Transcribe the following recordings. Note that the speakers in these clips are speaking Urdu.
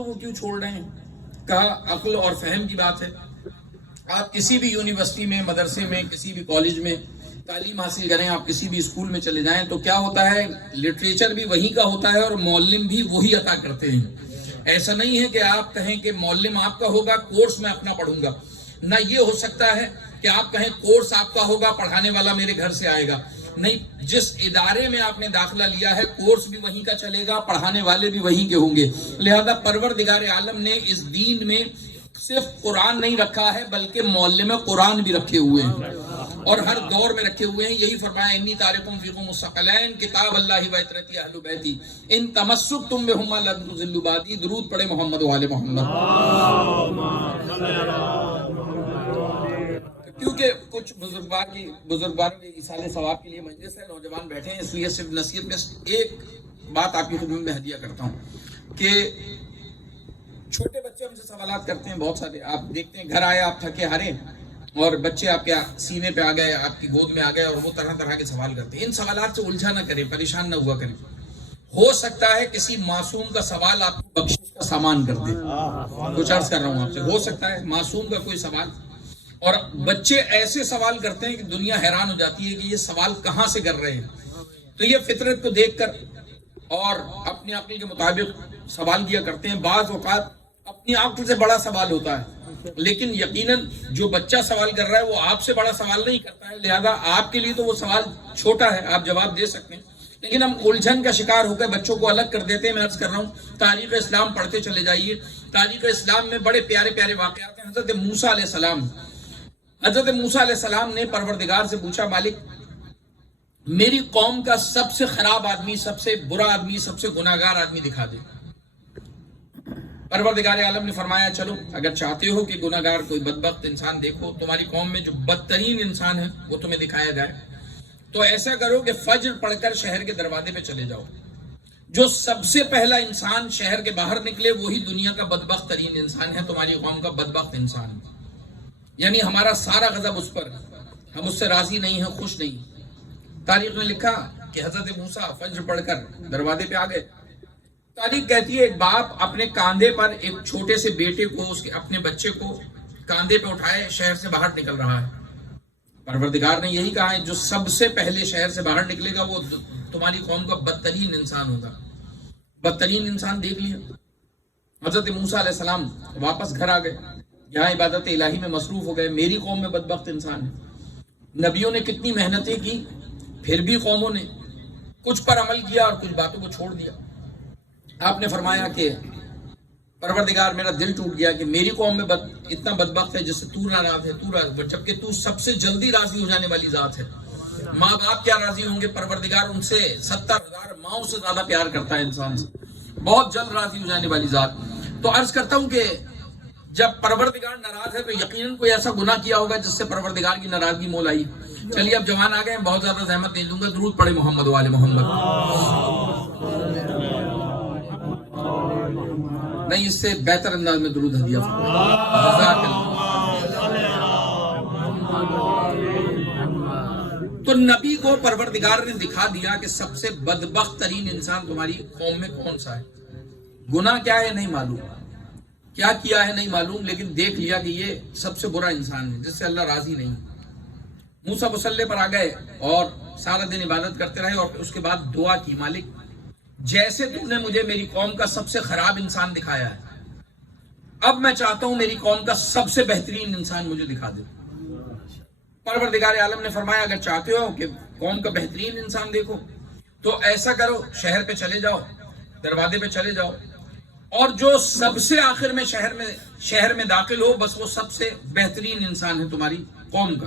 وہ کیوں چھوڑ رہے ہیں؟ کہا عقل اور فہم کی بات ہے. آپ کسی بھی یونیورسٹی میں، مدرسے میں، کسی بھی کالج میں تعلیم حاصل کریں، آپ کسی بھی اسکول میں چلے جائیں تو کیا ہوتا ہے، لٹریچر بھی وہی کا ہوتا ہے اور معلم بھی وہی عطا کرتے ہیں. ایسا نہیں ہے کہ آپ کہیں کہ معلم آپ کا ہوگا، کورس میں اپنا پڑھوں گا. نہ یہ ہو سکتا ہے کہ آپ کہیں کورس آپ کا ہوگا، پڑھانے والا میرے گھر سے آئے گا. نہیں، جس ادارے میں آپ نے داخلہ لیا ہے کورس بھی وہیں کا چلے گا، پڑھانے والے بھی وہیں کے ہوں گے. لہذا پروردگار عالم نے اس دین میں صرف قرآن نہیں رکھا ہے بلکہ معلم قرآن بھی رکھے ہوئے ہیں اور ہر دور میں رکھے ہوئے ہیں. یہی فرمایا انی تارکم فیکم الثقلین کتاب اللہ و عترتی اہل بیتی ان تمسکتم بہما لن تضلوا بعدی. درود پڑھے محمد و آل محمد. کیونکہ کچھ بزرگواروں کے ایصال ثواب کے لیے مجلس ہے، نوجوان بیٹھے ہیں، اس لیے صرف نصیحت میں ایک بات آپ کی خدمت میں ہدیہ کرتا ہوں کہ چھوٹے بچے ہم سے سوالات کرتے ہیں بہت سارے. آپ دیکھتے ہیں گھر آئے آپ تھکے ہارے اور بچے آپ کے سینے پہ آ گئے، آپ کی گود میں آ گئے اور وہ طرح طرح کے سوال کرتے ہیں. ان سوالات سے الجھا نہ کریں، پریشان نہ ہوا کریں. ہو سکتا ہے کسی معصوم کا سوال آپ کو بخشش کا سامان کر دے. کچھ عرض کر رہا ہوں آپ سے، ہو سکتا ہے معصوم کا کوئی سوال. اور بچے ایسے سوال کرتے ہیں کہ دنیا حیران ہو جاتی ہے کہ یہ سوال کہاں سے کر رہے ہیں. تو یہ فطرت کو دیکھ کر اور اپنی عقل کے مطابق سوال کیا کرتے ہیں. بعض اوقات اپنی عقل سے بڑا سوال ہوتا ہے، لیکن یقیناً جو بچہ سوال کر رہا ہے وہ آپ سے بڑا سوال نہیں کرتا ہے. لہذا آپ کے لیے تو وہ سوال چھوٹا ہے، آپ جواب دے سکتے ہیں. لیکن ہم الجھن کا شکار ہو کر بچوں کو الگ کر دیتے ہیں. میں عرض کر رہا ہوں تاریخ اسلام پڑھتے چلے جائیے. تاریخ اسلام میں بڑے پیارے پیارے واقعات ہیں. حضرت موسیٰ علیہ السلام نے پروردگار سے پوچھا، مالک میری قوم کا سب سے خراب آدمی، سب سے برا آدمی، سب سے گناہگار آدمی دکھا دے. پروردگار عالم نے فرمایا چلو اگر چاہتے ہو کہ گناہگار کوئی بدبخت انسان دیکھو، تمہاری قوم میں جو بدترین انسان ہے وہ تمہیں دکھایا جائے، تو ایسا کرو کہ فجر پڑھ کر شہر کے دروازے پہ چلے جاؤ. جو سب سے پہلا انسان شہر کے باہر نکلے وہی دنیا کا بدبخت ترین انسان ہے، تمہاری قوم کا بدبخت انسان ہے. یعنی ہمارا سارا غضب اس پر، ہم اس سے راضی نہیں ہیں، خوش نہیں. تاریخ نے لکھا کہ حضرت موسیٰ فجر پڑھ کر دروازے پہ آ گئے. تاریخ کہتی ہے ایک باپ اپنے کاندھے پر ایک چھوٹے سے بیٹے کو، اس کے اپنے بچے کو کاندھے پہ اٹھائے شہر سے باہر نکل رہا ہے. پروردگار نے یہی کہا ہے جو سب سے پہلے شہر سے باہر نکلے گا وہ تمہاری قوم کا بدترین انسان ہوگا. بدترین انسان دیکھ لیا. حضرت موسیٰ علیہ السلام واپس گھر آ گئے، یہاں عبادت الہی میں مصروف ہو گئے. میری قوم میں بدبخت انسان ہے. نبیوں نے کتنی محنتیں کی، پھر بھی قوموں نے کچھ پر عمل کیا اور کچھ باتوں کو چھوڑ دیا. آپ نے فرمایا کہ پروردگار میرا دل ٹوٹ گیا کہ میری قوم میں اتنا بدبخت ہے جس سے تو ناراض ہے، جبکہ تو سب سے جلدی راضی ہو جانے والی ذات ہے. ماں باپ کیا راضی ہوں گے، پروردگار ان سے 70,000 ماؤں سے زیادہ پیار کرتا ہے انسان سے، بہت جلد راضی ہو جانے والی ذات. تو عرض کرتا ہوں کہ جب پروردگار ناراض ہے تو یقیناً کوئی ایسا گناہ کیا ہوگا جس سے پروردگار کی ناراضگی مول آئی. چلیے اب جوان آ گئے، بہت زیادہ زحمت نہیں دوں گا. درود پڑھے محمد و آل محمد. نہیں، اس سے بہتر انداز میں درود ہدیہ تو نبی کو پروردگار نے دکھا دیا کہ سب سے بدبخت ترین انسان تمہاری قوم میں کون سا ہے. گناہ کیا ہے نہیں معلوم، کیا کیا ہے نہیں معلوم، لیکن دیکھ لیا کہ یہ سب سے برا انسان ہے جس سے اللہ راضی نہیں. موسیٰ مصلی پر آ گئے اور سارا دن عبادت کرتے رہے اور اس کے بعد دعا کی، مالک جیسے تم نے مجھے میری قوم کا سب سے خراب انسان دکھایا ہے، اب میں چاہتا ہوں میری قوم کا سب سے بہترین انسان مجھے دکھا دے. پروردگار عالم نے فرمایا اگر چاہتے ہو کہ قوم کا بہترین انسان دیکھو تو ایسا کرو شہر پہ چلے جاؤ، دروازے پہ چلے جاؤ، اور جو سب سے آخر میں شہر میں داخل ہو بس وہ سب سے بہترین انسان ہے تمہاری قوم کا.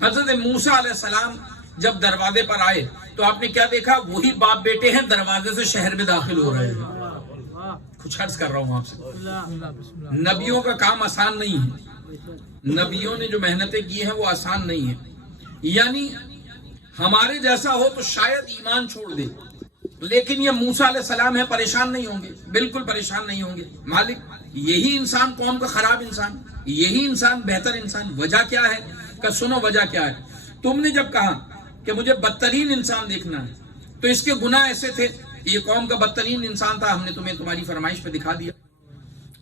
حضرت موسیٰ علیہ السلام جب دروازے پر آئے تو آپ نے کیا دیکھا، وہی باپ بیٹے ہیں دروازے سے شہر میں داخل ہو رہے ہیں. کچھ عرض کر رہا ہوں آپ سے، نبیوں کا کام آسان نہیں ہے. نبیوں نے جو محنتیں کی ہیں وہ آسان نہیں ہے. یعنی ہمارے جیسا ہو تو شاید ایمان چھوڑ دے، لیکن یہ موسیٰ علیہ السلام ہے، پریشان نہیں ہوں گے، بالکل پریشان نہیں ہوں گے. مالک یہی انسان قوم کا خراب انسان، یہی انسان بہتر انسان، وجہ کیا ہے؟ کہ سنو وجہ کیا ہے. تم نے جب کہا کہ مجھے بدترین انسان دیکھنا ہے تو اس کے گناہ ایسے تھے، یہ قوم کا بدترین انسان تھا، ہم نے تمہیں تمہاری فرمائش پہ دکھا دیا.